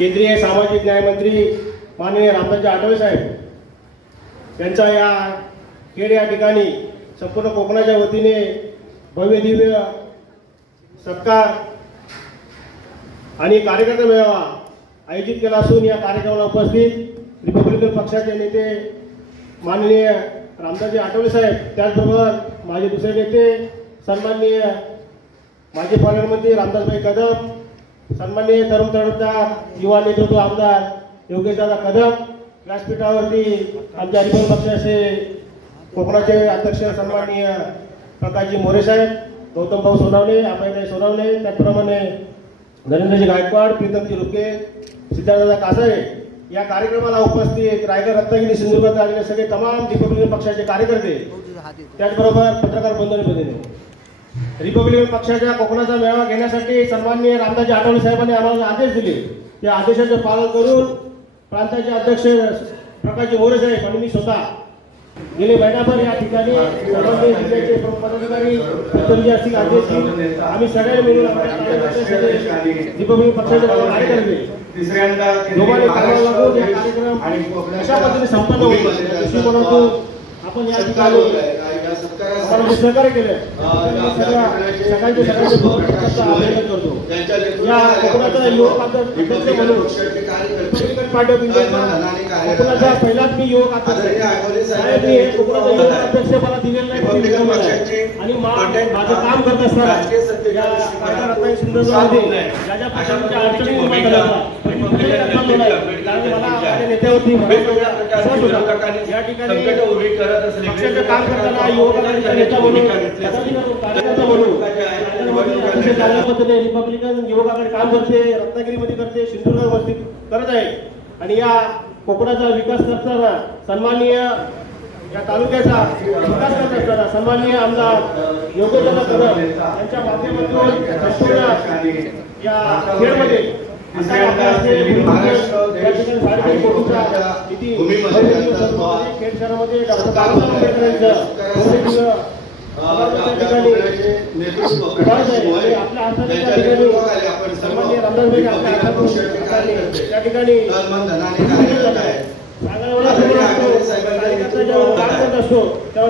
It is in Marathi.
केंद्रीय सामाजिक न्याय मंत्री माननीय रामदासजी आठवले साहेब यांचा या खेड या ठिकाणी संपूर्ण कोकणाच्या वतीने भव्य दिव्य सत्कार आणि कार्यकर्ता मेळावा आयोजित केला असून या कार्यक्रमाला उपस्थित रिपब्लिकन पक्षाचे नेते माननीय रामदासजी आठवले साहेब, त्याचबरोबर माझे दुसरे नेते सन्माननीय माजी प्रधानमंत्री रामदासभाई कदम, सन्माननीय तरुण तरुणता युवा नेतृत्व आमदार योगेशदादा कदम, व्यासपीठावरती आमच्या रिपब्लिकन पक्षाचे कोकणाचे अध्यक्ष सन्माननीय प्रकाशजी मोरे साहेब, गौतम भाऊ सोनावणे, अभयभाई सोनावणे, त्याचप्रमाणे नरेंद्रजी गायकवाड, प्रीतमजी रुके, सिद्धार्थदादा कासारे, या कार्यक्रमाला उपस्थित रायगड, रत्नागिरी, सिंधुदुर्गात आलेले सगळे तमाम रिपब्लिकन पक्षाचे कार्यकर्ते, त्याचबरोबर पत्रकार बंधूंनी रिपब्लिकन पक्षाच्या कोकणाचा मेळावा घेण्यासाठी सन्माननीय रामदासजी आठवले साहेबांनी आम्हाला आदेश दिले. त्या आदेशाचे पालन करून प्रांताचे अध्यक्ष प्रकाशजी मोरे साहेब आणि मी स्वतः गेले महिनाभर या ठिकाणी सर्वांनी जिल्ह्याचे पदाधिकारी आदेश आम्ही सगळ्यांनी मिळून रिपब्लिकन पक्षाचे कार्यकर्ते दोघांनी करावा लागून या कार्यक्रम अशा पद्धतीने संपन्न होईल. आपण या ठिकाणी सहकार्य केले सगळ्यांचे अभिनंदन करतो. या कोकणाचा युवक अध्यक्ष म्हणून पार्टी ऑफ इंडिया कोकणाचा पहिलाच मी युवक अध्यक्ष साहेबनी हे कोकणाचा युवक अध्यक्ष मला दिलेला नाही आणि माझं काम करत असताना या रत्नागिरी सिंधुदुर्गमध्ये ज्या ज्या प्रकारच्या अडचणी निर्माण झाल्या नेत्यावरती या ठिकाणी पक्षाचं काम करताना युवक आघाडीचा नेता म्हणून कार्यकर्ता म्हणून रिपब्लिकन युवक आघाडी काम करते, रत्नागिरीमध्ये करते, सिंधुदुर्गामध्ये करत आहे आणि या कोकणाचा विकास करताना सन्माननीय या तालुक्याचा विकास करत असताना सन्माननीय आमदार योगेशदादा कदम यांच्या माध्यमातून या खेळमध्ये खेड शहरामध्ये डॉक्टर बाबासाहेब आंबेडकर यांचं आपल्या हातात सन्माननीय रामदासभाई आपल्या हातात त्या ठिकाणी असतो तेव्हा